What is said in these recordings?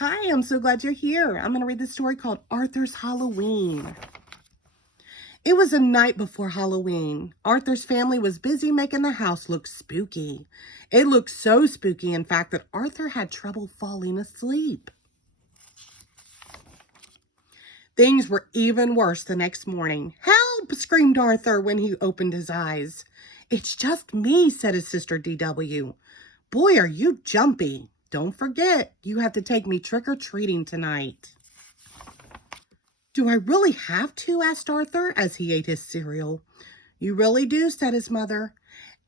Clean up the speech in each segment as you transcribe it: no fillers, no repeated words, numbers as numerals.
Hi, I'm so glad you're here. I'm going to read the story called Arthur's Halloween. It was a night before Halloween. Arthur's family was busy making the house look spooky. It looked so spooky, in fact, that Arthur had trouble falling asleep. Things were even worse the next morning. "Help!" screamed Arthur when he opened his eyes. "It's just me," said his sister DW. "Boy, are you jumpy. Don't forget, you have to take me trick-or-treating tonight." "Do I really have to?" asked Arthur as he ate his cereal. "You really do," said his mother.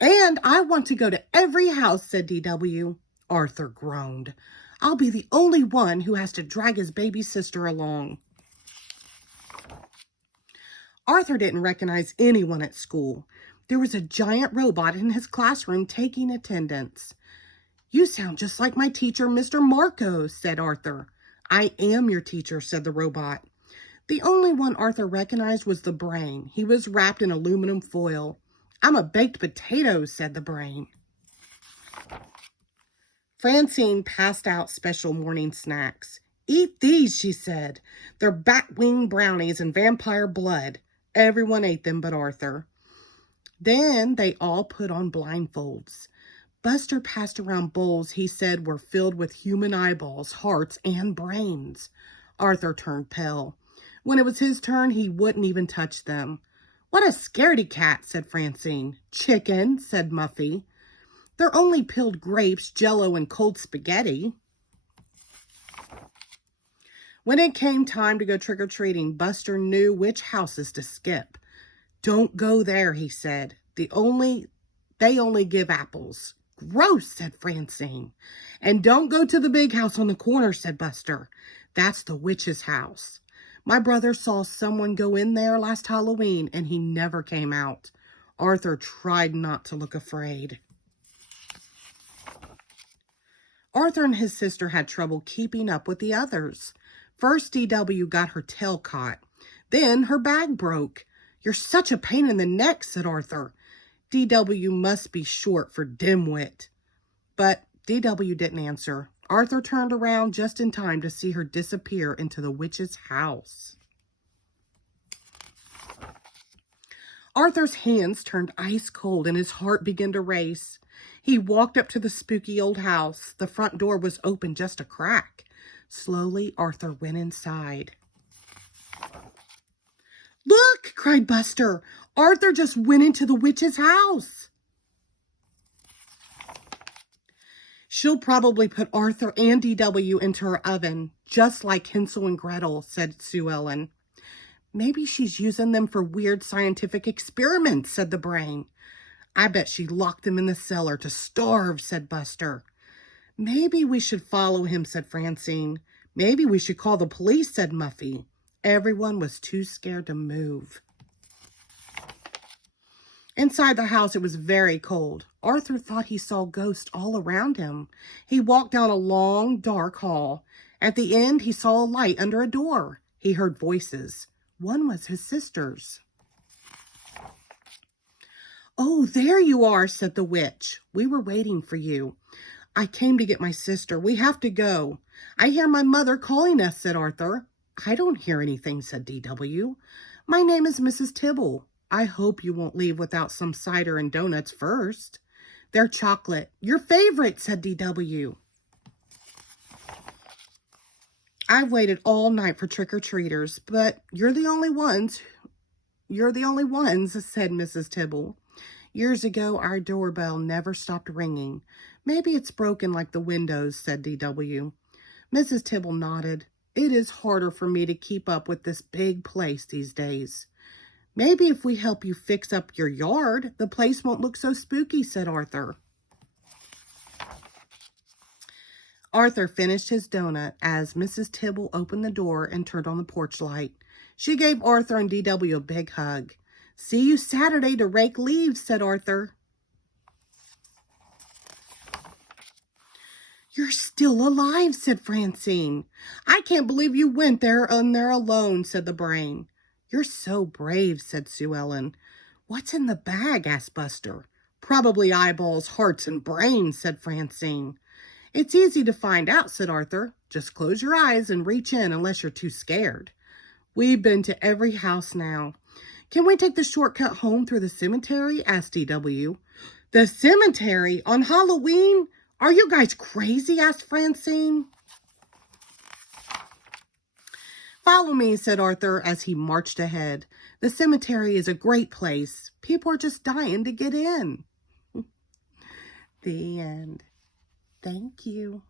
"And I want to go to every house," said DW. Arthur groaned. "I'll be the only one who has to drag his baby sister along." Arthur didn't recognize anyone at school. There was a giant robot in his classroom taking attendance. "You sound just like my teacher, Mr. Marco," said Arthur. "I am your teacher," said the robot. The only one Arthur recognized was the brain. He was wrapped in aluminum foil. "I'm a baked potato," said the brain. Francine passed out special morning snacks. "Eat these," she said. "They're bat-wing brownies and vampire blood." Everyone ate them but Arthur. Then they all put on blindfolds. Buster passed around bowls he said were filled with human eyeballs, hearts, and brains. Arthur turned pale. When it was his turn, he wouldn't even touch them. "What a scaredy cat," said Francine. "Chicken," said Muffy. "They're only peeled grapes, jello, and cold spaghetti." When it came time to go trick-or-treating, Buster knew which houses to skip. "Don't go there," he said. They only give apples." "Gross," said Francine. "And don't go to the big house on the corner," said Buster. "That's the witch's house. My brother saw someone go in there last Halloween, and he never came out." Arthur tried not to look afraid. Arthur and his sister had trouble keeping up with the others. First, DW got her tail caught. Then her bag broke. "You're such a pain in the neck," said Arthur. DW must be short for dimwit. But DW didn't answer. Arthur turned around just in time to see her disappear into the witch's house. Arthur's hands turned ice cold and his heart began to race. He walked up to the spooky old house. The front door was open just a crack. Slowly, Arthur went inside. "Look!" cried Buster. "Arthur just went into the witch's house." "She'll probably put Arthur and DW into her oven, just like Hansel and Gretel," said Sue Ellen. "Maybe she's using them for weird scientific experiments," said the brain. "I bet she locked them in the cellar to starve," said Buster. "Maybe we should follow him," said Francine. "Maybe we should call the police," said Muffy. Everyone was too scared to move. Inside the house, it was very cold. Arthur thought he saw ghosts all around him. He walked down a long, dark hall. At the end, he saw a light under a door. He heard voices. One was his sister's. "Oh, there you are," said the witch. "We were waiting for you. I came to get my sister. We have to go." "I hear my mother calling us," said Arthur. "I don't hear anything," said DW. "My name is Mrs. Tibble. I hope you won't leave without some cider and donuts first." "They're chocolate. Your favorite," said DW. "I've waited all night for trick-or-treaters, but you're the only ones, said Mrs. Tibble. "Years ago, our doorbell never stopped ringing. Maybe it's broken like the windows," said DW. Mrs. Tibble nodded. "It is harder for me to keep up with this big place these days." "Maybe if we help you fix up your yard, the place won't look so spooky," said Arthur. Arthur finished his donut as Mrs. Tibble opened the door and turned on the porch light. She gave Arthur and DW a big hug. "See you Saturday to rake leaves," said Arthur. "You're still alive," said Francine. "I can't believe you went there alone," said the brain. "You're so brave," said Sue Ellen. "What's in the bag?" asked Buster. "Probably eyeballs, hearts, and brains," said Francine. "It's easy to find out," said Arthur. Just close your eyes and reach in unless you're too scared. We've been to every house now. Can we take the shortcut home through the cemetery? Asked DW. The cemetery on Halloween? Are you guys crazy? Asked Francine. Follow me, said Arthur as he marched ahead. The cemetery is a great place. People are just dying to get in. The end. Thank you.